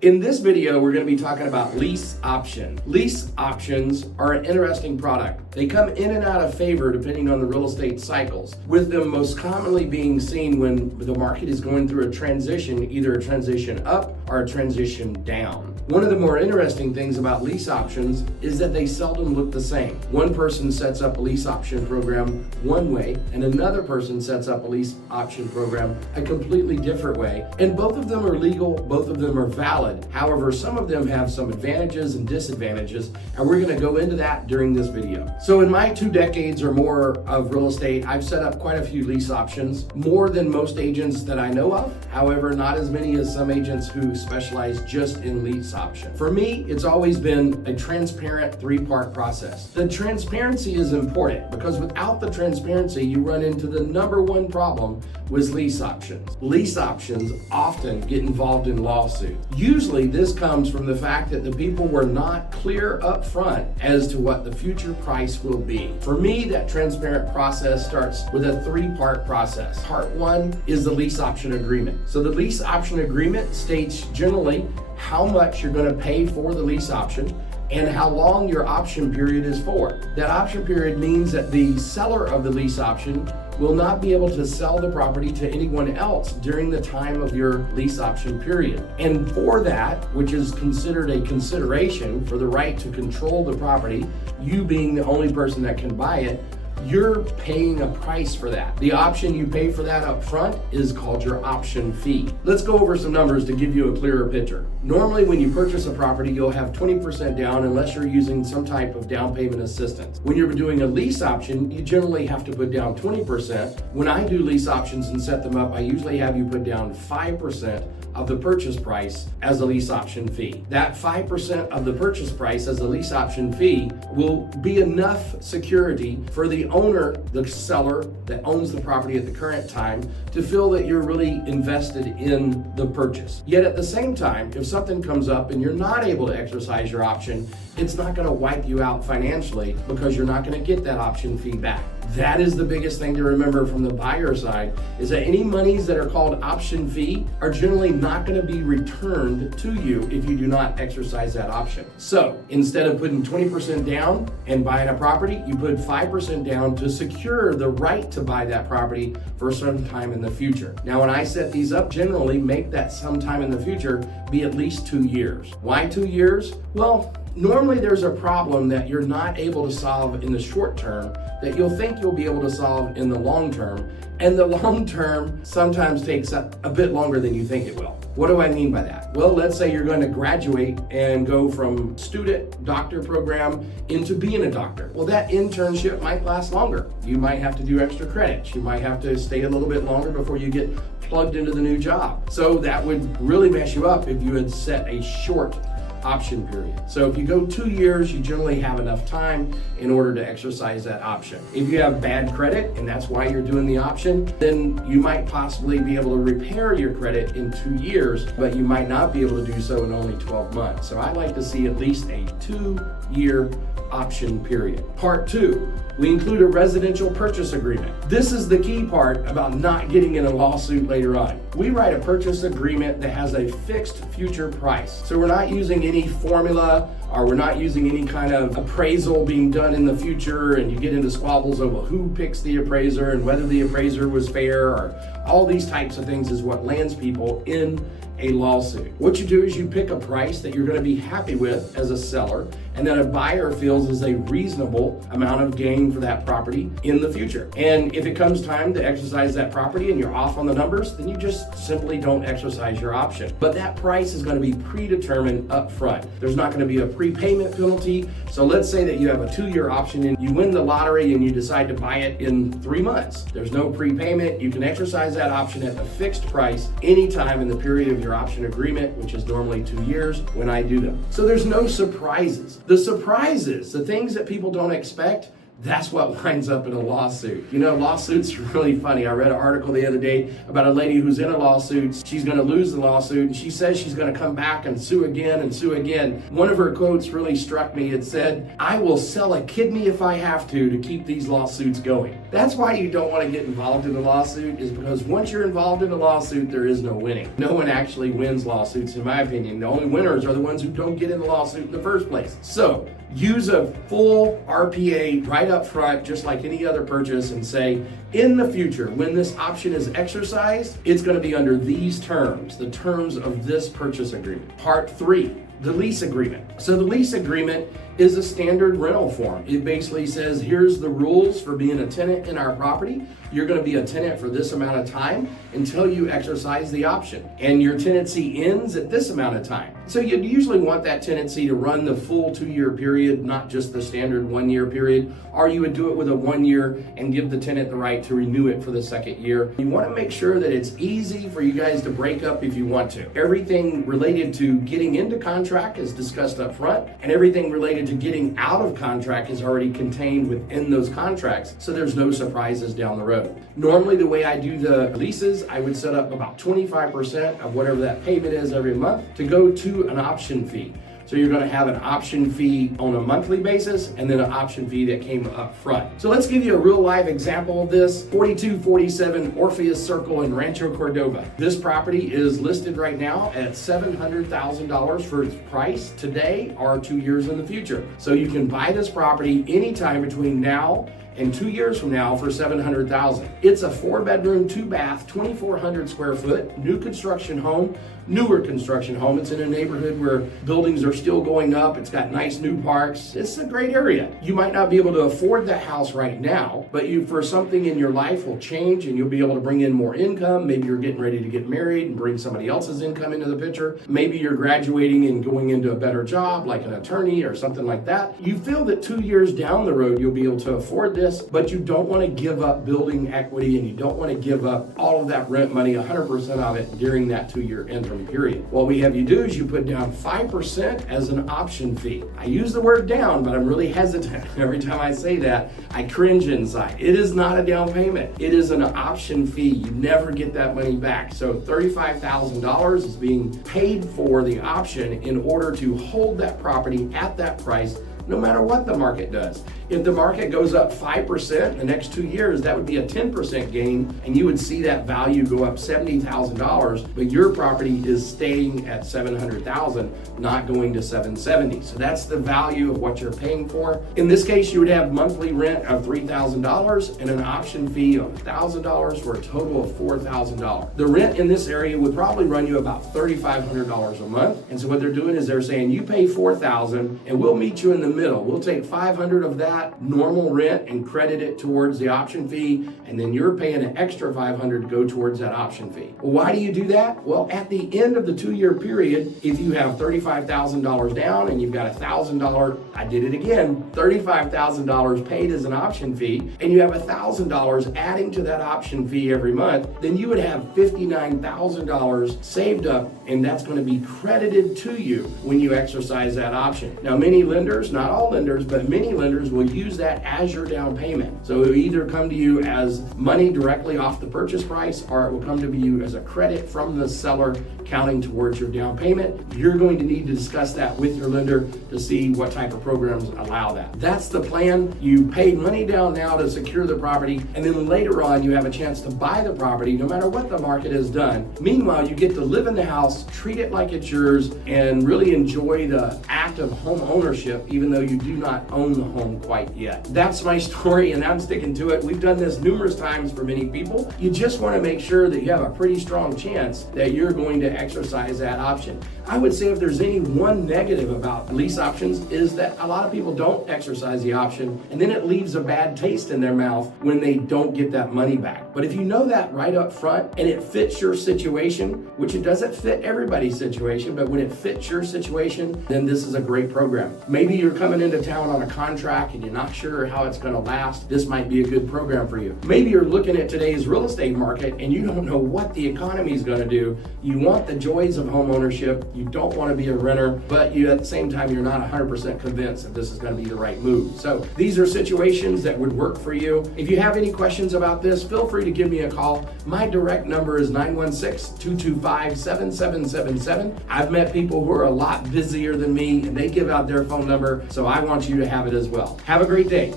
In this video, we're going to be talking about lease option. Lease options are an interesting product. They come in and out of favor depending on the real estate cycles, with them most commonly being seen when the market is going through a transition, either a transition up or a transition down. One of the more interesting things about lease options is that they seldom look the same. One person sets up a lease option program one way, and another person sets up a lease option program a completely different way. And both of them are legal, both of them are valid. However, some of them have some advantages and disadvantages, and we're going to go into that during this video. So in my 2 decades or more of real estate, I've set up quite a few lease options, more than most agents that I know of. However, not as many as some agents who specialize just in lease option. For me, it's always been a transparent 3-part process. The transparency is important because without the transparency, you run into the number one problem with lease options. Lease options often get involved in lawsuits. Usually this comes from the fact that the people were not clear up front as to what the future price will be. For me, that transparent process starts with a 3-part process. Part 1 is the lease option agreement. So the lease option agreement states generally how much you're going to pay for the lease option and how long your option period is for. That option period means that the seller of the lease option will not be able to sell the property to anyone else during the time of your lease option period. And for that, which is considered a consideration for the right to control the property, you being the only person that can buy it, you're paying a price for that. The option you pay for that up front is called your option fee. Let's go over some numbers to give you a clearer picture. Normally, when you purchase a property, you'll have 20% down unless you're using some type of down payment assistance. When you're doing a lease option, you generally have to put down 20%. When I do lease options and set them up, I usually have you put down 5% of the purchase price as a lease option fee. That 5% of the purchase price as a lease option fee will be enough security for the owner, the seller that owns the property at the current time, to feel that you're really invested in the purchase. Yet at the same time, if something comes up and you're not able to exercise your option, it's not going to wipe you out financially because you're not going to get that option fee back. That is the biggest thing to remember from the buyer side, is that any monies that are called option fee are generally not going to be returned to you if you do not exercise that option. So instead of putting 20% down and buying a property, you put 5% down to secure the right to buy that property for some time in the future. Now, when I set these up, generally make that sometime in the future be at least 2 years. Why 2 years? Well, normally there's a problem that you're not able to solve in the short term that you'll think you'll be able to solve in the long term. And the long term sometimes takes a bit longer than you think it will. What do I mean by that? Well, let's say you're going to graduate and go from student doctor program into being a doctor. Well, that internship might last longer. You might have to do extra credits. You might have to stay a little bit longer before you get plugged into the new job. So that would really mess you up if you had set a short option period. So if you go 2 years, you generally have enough time in order to exercise that option. If you have bad credit and that's why you're doing the option, then you might possibly be able to repair your credit in 2 years, but you might not be able to do so in only 12 months. So I like to see at least a 2-year option period. Part 2, we include a residential purchase agreement. This is the key part about not getting in a lawsuit later on. We write a purchase agreement that has a fixed future price. So we're not using any formula, or we're not using any kind of appraisal being done in the future, and you get into squabbles over who picks the appraiser and whether the appraiser was fair, or all these types of things is what lands people in a lawsuit. What you do is you pick a price that you're going to be happy with as a seller, and that a buyer feels is a reasonable amount of gain for that property in the future. And if it comes time to exercise that property and you're off on the numbers, then you just simply don't exercise your option. But that price is going to be predetermined up front. There's not going to be a prepayment penalty. So let's say that you have a 2-year option and you win the lottery and you decide to buy it in 3 months. There's no prepayment. You can exercise that option at the fixed price anytime in the period of your option agreement, which is normally 2 years when I do them. So there's no surprises. The surprises, the things that people don't expect, that's what winds up in a lawsuit. You know, lawsuits are really funny. I read an article the other day about a lady who's in a lawsuit. She's going to lose the lawsuit, and she says she's going to come back and sue again and sue again. One of her quotes really struck me. It said, "I will sell a kidney if I have to keep these lawsuits going." That's why you don't want to get involved in a lawsuit, is because once you're involved in a lawsuit, there is no winning. No one actually wins lawsuits, in my opinion. The only winners are the ones who don't get in the lawsuit in the first place. So use a full RPA right up front, just like any other purchase, and say, in the future, when this option is exercised, it's going to be under these terms, the terms of this purchase agreement. Part 3, the lease agreement. So the lease agreement is a standard rental form. It basically says, here's the rules for being a tenant in our property. You're going to be a tenant for this amount of time until you exercise the option. And your tenancy ends at this amount of time. So you'd usually want that tenancy to run the full 2-year period, not just the standard 1-year period, or you would do it with a 1 year and give the tenant the right to renew it for the second year. You want to make sure that it's easy for you guys to break up if you want to. Everything related to getting into contract is discussed up front, and everything related to getting out of contract is already contained within those contracts, so there's no surprises down the road. Normally, the way I do the leases, I would set up about 25% of whatever that payment is every month to go to an option fee. So you're going to have an option fee on a monthly basis and then an option fee that came up front. So let's give you a real live example of this. 4247 Orpheus Circle in Rancho Cordova. This property is listed right now at $700,000 for its price today or 2 years in the future. So you can buy this property anytime between now and 2 years from now for $700,000. It's a 4-bedroom, 2-bath, 2,400 square foot, new construction home, newer construction home. It's in a neighborhood where buildings are still going up. It's got nice new parks. It's a great area. You might not be able to afford that house right now, but you, for something in your life will change and you'll be able to bring in more income. Maybe you're getting ready to get married and bring somebody else's income into the picture. Maybe you're graduating and going into a better job like an attorney or something like that. You feel that 2 years down the road you'll be able to afford this, but you don't want to give up building equity and you don't want to give up all of that rent money, 100% of it during that 2-year interim period. What we have you do is you put down 5% as an option fee. I use the word down, but I'm really hesitant. Every time I say that, I cringe inside. It is not a down payment. It is an option fee. You never get that money back. So $35,000 is being paid for the option in order to hold that property at that price no matter what the market does. If the market goes up 5% in the next 2 years, that would be a 10% gain, and you would see that value go up $70,000, but your property is staying at $700,000, not going to $770,000. So that's the value of what you're paying for. In this case, you would have monthly rent of $3,000 and an option fee of $1,000 for a total of $4,000. The rent in this area would probably run you about $3,500 a month. And so what they're doing is they're saying you pay $4,000 and we'll meet you in the middle. We'll take $500 of that normal rent and credit it towards the option fee, and then you're paying an extra $500 to go towards that option fee. Well, why do you do that? Well, at the end of the 2-year period, if you have $35,000 down and you've got $1,000, I did it again, $35,000 paid as an option fee, and you have $1,000 adding to that option fee every month, then you would have $59,000 saved up, and that's going to be credited to you when you exercise that option. Now, many lenders, not all lenders, but many lenders will use that as your down payment. So it will either come to you as money directly off the purchase price, or it will come to you as a credit from the seller counting towards your down payment. You're going to need to discuss that with your lender to see what type of programs allow that. That's the plan. You pay money down now to secure the property, and then later on you have a chance to buy the property no matter what the market has done. Meanwhile, you get to live in the house, treat it like it's yours, and really enjoy the act of home ownership even though you do not own the home quite yet. That's my story, and I'm sticking to it. We've done this numerous times for many people. You just want to make sure that you have a pretty strong chance that you're going to exercise that option. I would say if there's any one negative about lease options is that a lot of people don't exercise the option, and then it leaves a bad taste in their mouth when they don't get that money back. But if you know that right up front and it fits your situation, which it doesn't fit everybody's situation, but when it fits your situation, then this is a great program. Maybe you're coming into town on a contract and you're not sure how it's going to last. This might be a good program for you. Maybe you're looking at today's real estate market and you don't know what the economy is going to do. You want the joys of home ownership. You don't want to be a renter, but you at the same time, you're not 100% convinced that this is going to be the right move. So these are situations that would work for you. If you have any questions about this, feel free to give me a call. My direct number is 916-225-7777. I've met people who are a lot busier than me, and they give out their phone number, so I want you to have it as well. Have a great day.